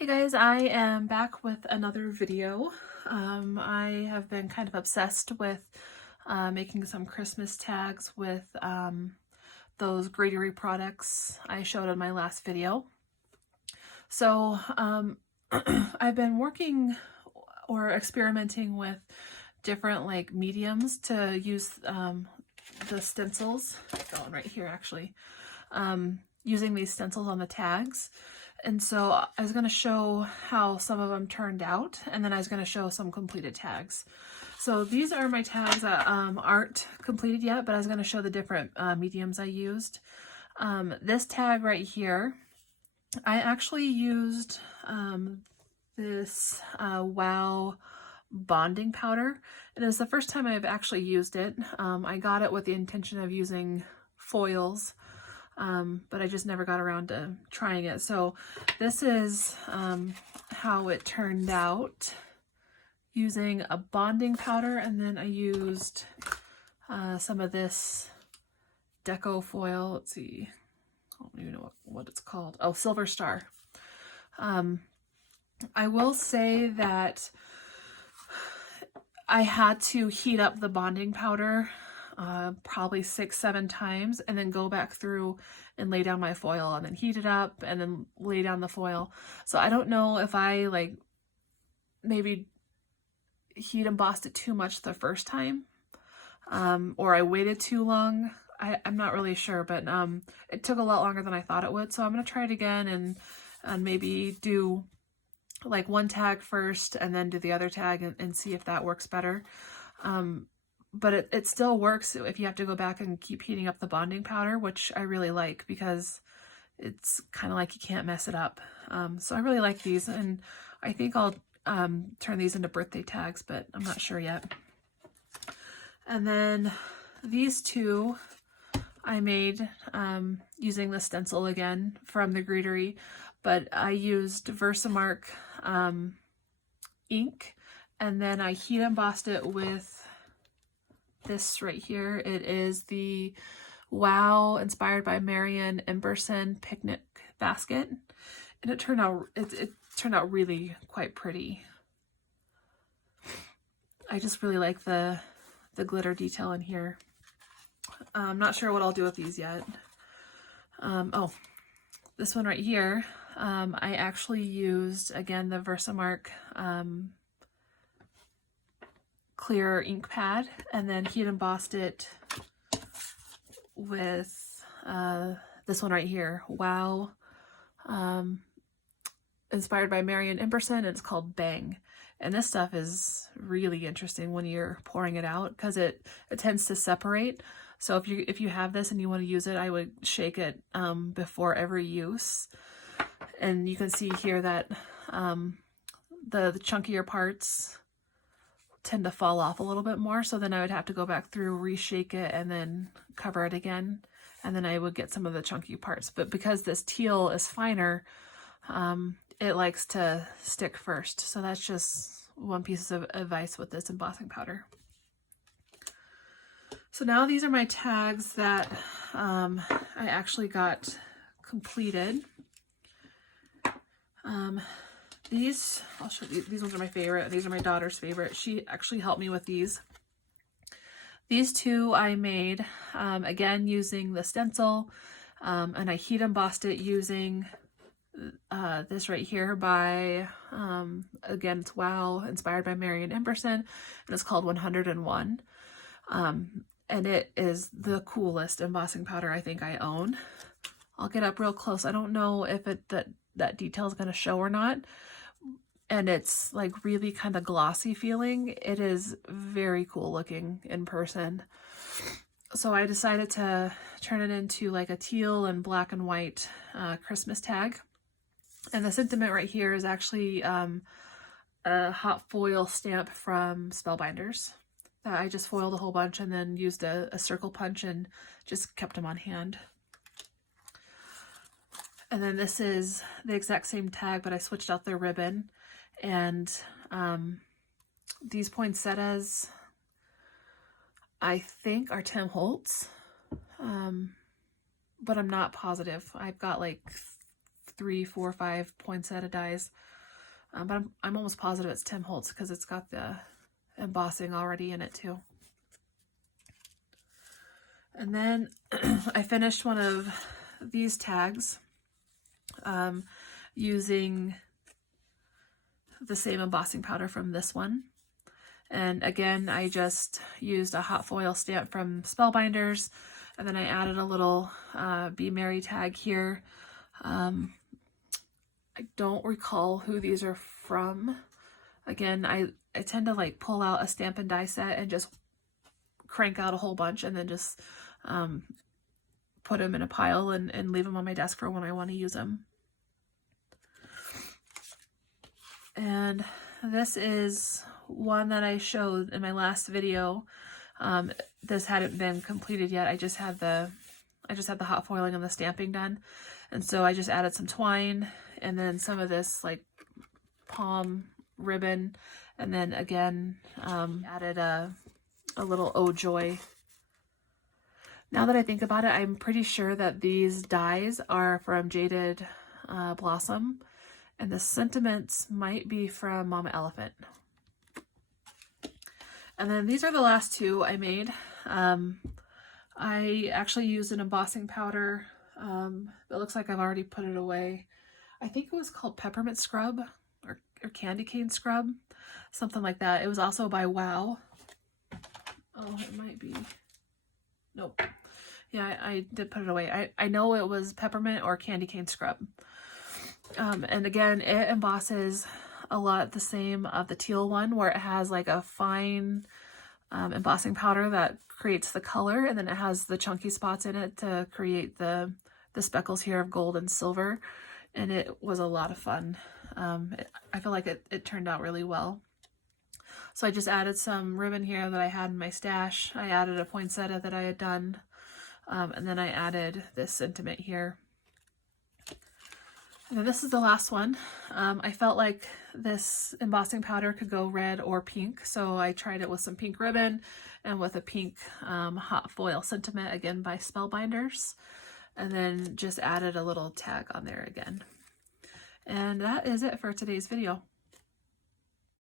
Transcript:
Hey guys, I am back with another video. I have been kind of obsessed with making some Christmas tags with those Greetery products I showed in my last video. So I've been working or experimenting with different like mediums to use the stencils. Going right here actually. Using these stencils on the tags. And so I was going to show how some of them turned out, and then I was going to show some completed tags. So these are my tags that aren't completed yet, but I was going to show the different mediums I used. This tag right here, I actually used this WOW bonding powder. And it was the first time I've actually used it. I got it with the intention of using foils. But I just never got around to trying it. So this is how it turned out using a bonding powder, and then I used some of this deco foil. Let's see, I don't even know what it's called. Oh, Silver Star. I will say that I had to heat up the bonding powder probably 6-7 times, and then go back through and lay down my foil, and then heat it up, and then lay down the foil. So I don't know if I like maybe heat embossed it too much the first time, or I waited too long. I'm not really sure, but it took a lot longer than I thought it would. So I'm gonna try it again and maybe do like one tag first and then do the other tag and see if that works better. But it still works if you have to go back and keep heating up the bonding powder, which I really like because it's kind of like you can't mess it up. So I really like these, and I think I'll turn these into birthday tags, but I'm not sure yet. And then these two I made using the stencil again from the Greetery, but I used Versamark ink, and then I heat embossed it with this right here. It is the WOW inspired by Marian Imberson picnic basket, and it turned out really quite pretty. I just really like the glitter detail in here. I'm not sure what I'll do with these yet. Oh, this one right here, I actually used again the Versamark clear ink pad, and then heat embossed it with this one right here, WOW inspired by Marian Imberson, and it's called Bang. And this stuff is really interesting when you're pouring it out because it tends to separate. So if you have this and you want to use it, I would shake it before every use. And you can see here that the chunkier parts tend to fall off a little bit more, so then I would have to go back through, reshake it, and then cover it again, and then I would get some of the chunky parts. But because this teal is finer, it likes to stick first. So that's just one piece of advice with this embossing powder. So now these are my tags that I actually got completed. These, I'll show you, these ones are my favorite. These are my daughter's favorite. She actually helped me with these. These two I made, again, using the stencil, and I heat embossed it using this right here by, again, it's WOW, inspired by Marian Imberson, and it's called 101. And it is the coolest embossing powder I think I own. I'll get up real close. I don't know if that detail is going to show or not. And it's like really kind of glossy feeling. It is very cool looking in person. So I decided to turn it into like a teal and black and white Christmas tag. And the sentiment right here is actually a hot foil stamp from Spellbinders that I just foiled a whole bunch and then used a circle punch and just kept them on hand. And then this is the exact same tag, but I switched out their ribbon. And these poinsettias, I think, are Tim Holtz, but I'm not positive. I've got like 3, 4, 5 poinsettia dies. But I'm almost positive it's Tim Holtz because it's got the embossing already in it too. And then I finished one of these tags using the same embossing powder from this one. And again, I just used a hot foil stamp from Spellbinders, and then I added a little Be Merry tag here. I don't recall who these are from. Again, I tend to like pull out a Stampin' Die set and just crank out a whole bunch and then just put them in a pile and leave them on my desk for when I want to use them. And this is one that I showed in my last video. This hadn't been completed yet. I just had the hot foiling and the stamping done. And so I just added some twine and then some of this like palm ribbon. And then again, added a little Oh Joy. Now that I think about it, I'm pretty sure that these dies are from Jaded Blossom. And the sentiments might be from Mama Elephant. And then these are the last two I made. I actually used an embossing powder. It looks like I've already put it away. I think it was called Peppermint Scrub or Candy Cane Scrub, something like that. It was also by Wow. Oh, it might be. Nope. Yeah, I did put it away. I know it was Peppermint or Candy Cane Scrub. And again, it embosses a lot the same of the teal one, where it has like a fine embossing powder that creates the color, and then it has the chunky spots in it to create the speckles here of gold and silver. And it was a lot of fun. I feel like it turned out really well. So I just added some ribbon here that I had in my stash. I added a poinsettia that I had done. And then I added this sentiment here. And then this is the last one. I felt like this embossing powder could go red or pink, so I tried it with some pink ribbon and with a pink hot foil sentiment, again by Spellbinders, and then just added a little tag on there again. And that is it for today's video.